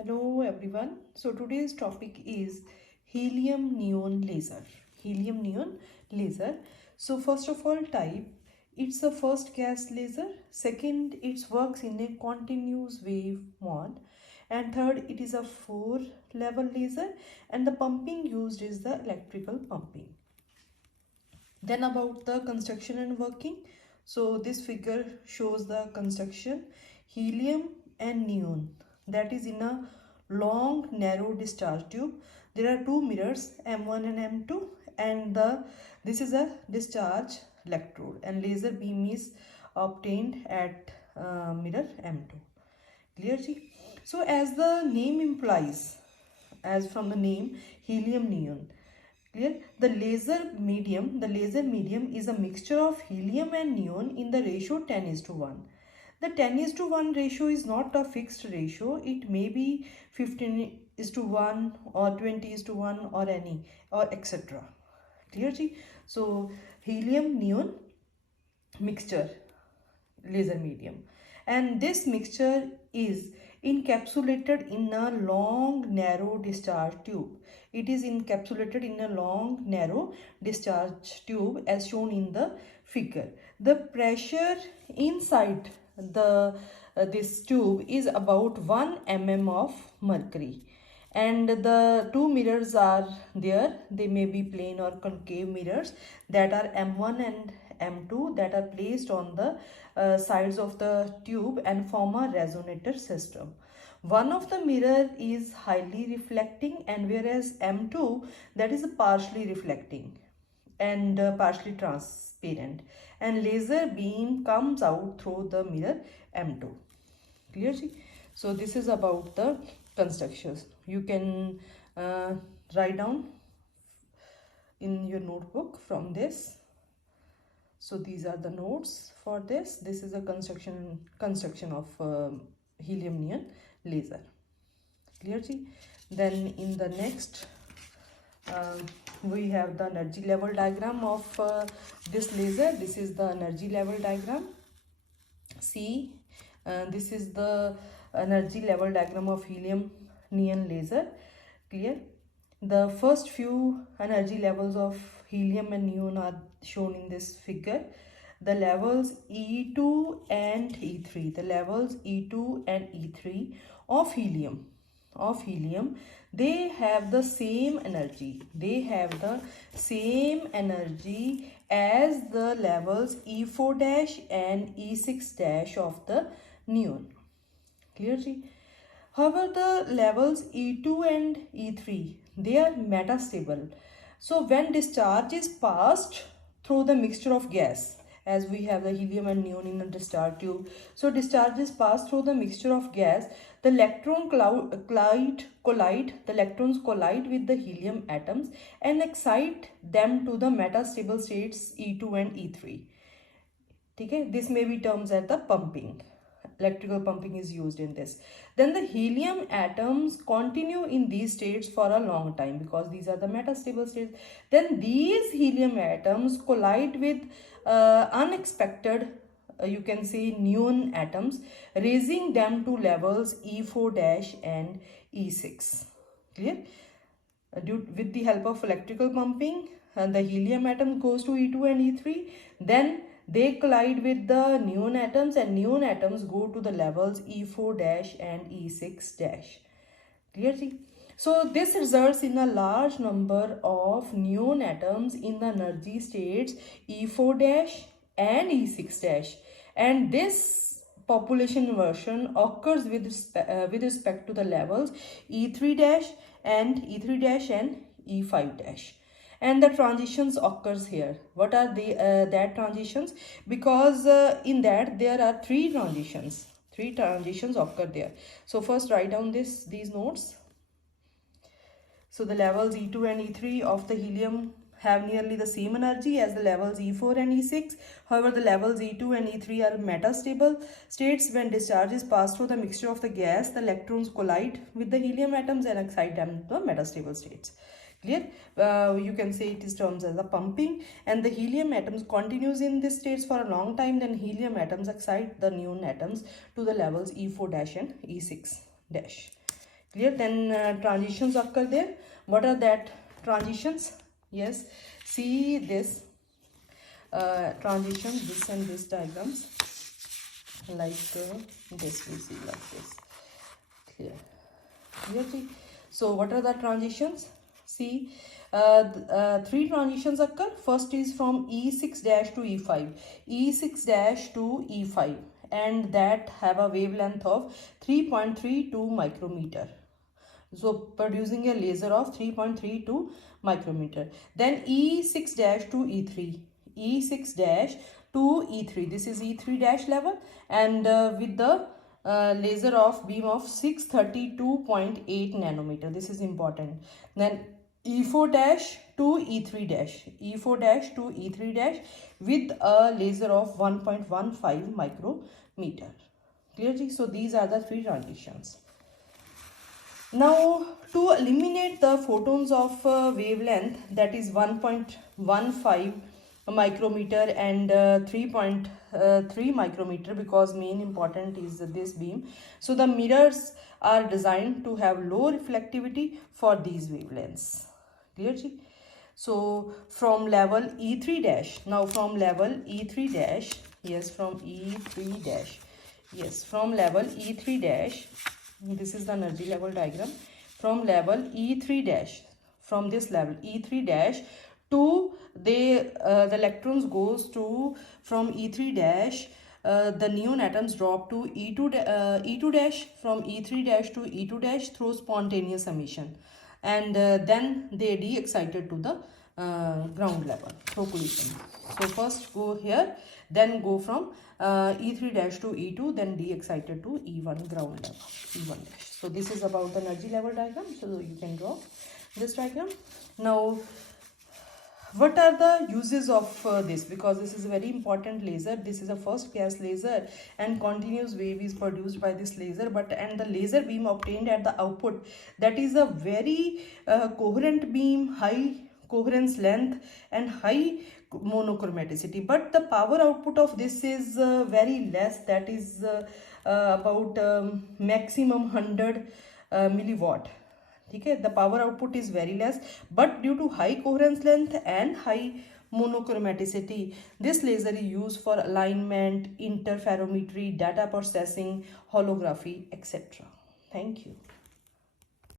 Hello everyone. So today's topic is helium neon laser. Helium neon laser. So first of all, type, it's a first gas laser. Second, it works in a continuous wave mode. And third, it is a 4-level laser, and the pumping used is the electrical pumping. Then about the construction and working. So this figure shows the construction. Helium and neon, that is in a long narrow discharge tube. There are two mirrors, M1 and M2, and this is a discharge electrode, and laser beam is obtained at mirror M2. Clear ji? So as the name implies, as from the name, helium neon. Clear? The laser medium is a mixture of helium and neon in the ratio 10:1. The 10:1 ratio is not a fixed ratio. It may be 15:1 or 20:1 or any or etc. Clear ji? So helium neon mixture, laser medium, and this mixture is encapsulated in a long narrow discharge tube. It is encapsulated in a long narrow discharge tube as shown in the figure. The pressure inside the this tube is about 1 mm of mercury, and the two mirrors are there. They may be plane or concave mirrors that are M1 and M2 that are placed on the sides of the tube and form a resonator system. One of the mirror is highly reflecting, and whereas M2, that is partially reflecting and partially transparent, and laser beam comes out through the mirror M2. Clear ji? So this is about the constructions. You can write down in your notebook from this. So these are the notes for this. This is a construction of helium neon laser. Clear ji? Then in the next we have the energy level diagram of this laser. This is the energy level diagram. See, this is the energy level diagram of helium neon laser. Clear? The first few energy levels of helium and neon are shown in this figure. The levels E2 and E3, the levels E2 and E3 of helium, they have the same energy. They have the same energy as the levels E4 dash and E6 dash of the neon. Clear ji? However, the levels E2 and E3, they are metastable. So when discharge is passed through the mixture of gas, as we have the helium and neon in a discharge tube, so discharge is passed through the mixture of gas, the electrons collide with the helium atoms and excite them to the metastable states E2 and E3. Okay? This may be termed as the pumping. Electrical pumping is used in this. Then the helium atoms continue in these states for a long time because these are the metastable states. Then these helium atoms collide with unexpected, you can say, neon atoms, raising them to levels E4 dash and E6. Clear? With the help of electrical pumping, the helium atom goes to E2 and E3. Then they collide with the neon atoms, and neon atoms go to the levels E4 dash and E6 dash. Clear? So this results in a large number of neon atoms in the energy states E4 dash and E6 dash, and this population inversion occurs with respect to the levels E3 dash and E5 dash. And the transitions occurs here. What are the that transitions? Because in that there are three transitions occur there. So first write down these notes. So the levels E2 and E3 of the helium have nearly the same energy as the levels E4 and E6. However, the levels E2 and E3 are metastable states. When discharge is passed through the mixture of the gas, the electrons collide with the helium atoms and excite them to the metastable states. Clear? You can say it is termed as a pumping, and the helium atoms continues in this states for a long time. Then helium atoms excite the neon atoms to the levels E4 dash and E6 dash. Clear? Then transitions occur there. What are that transitions? Yes, see this transition, this and this diagrams, like this, we see like this. Clear? Clear? So what are the transitions? See, three transitions occur. First is from E6 dash to E5, E6 dash to E5, and that have a wavelength of 3.32 micrometer. So producing a laser of 3.32 micrometer. Then E6 dash to E3, E6 dash to E3. This is E3 dash level, and with the laser of beam of 632.8 nanometer. This is important. Then E4 dash to E3 dash, E4 dash to E3 dash with a laser of 1.15 micrometer. Clearly, so these are the three transitions. Now, to eliminate the photons of wavelength, that is 1.15 micrometer and 3.3 micrometer, because main important is this beam. So the mirrors are designed to have low reflectivity for these wavelengths. Clear? So from level E3 dash, now from level E3 dash, yes, from E3 dash, yes, from level E3 dash, this is the energy level diagram. From level E3 dash, from this level E3 dash to the electrons goes to, from E3 dash, the neon atoms drop to E2 dash, from E3 dash to E2 dash through spontaneous emission, and then they de-excited to the ground level through collision. So first go here, then go from E3 dash to E2, then de-excited to E1 ground level, E1 dash. So this is about the energy level diagram. So you can draw this diagram. Now, what are the uses of this? Because this is a very important laser. This is a first gas laser, and continuous wave is produced by this laser. And the laser beam obtained at the output, that is a very coherent beam, high coherence length and high monochromaticity. But the power output of this is very less. That is about maximum 100 milliwatt. Okay, the power output is very less, but due to high coherence length and high monochromaticity, this laser is used for alignment, interferometry, data processing, holography, etc. Thank you.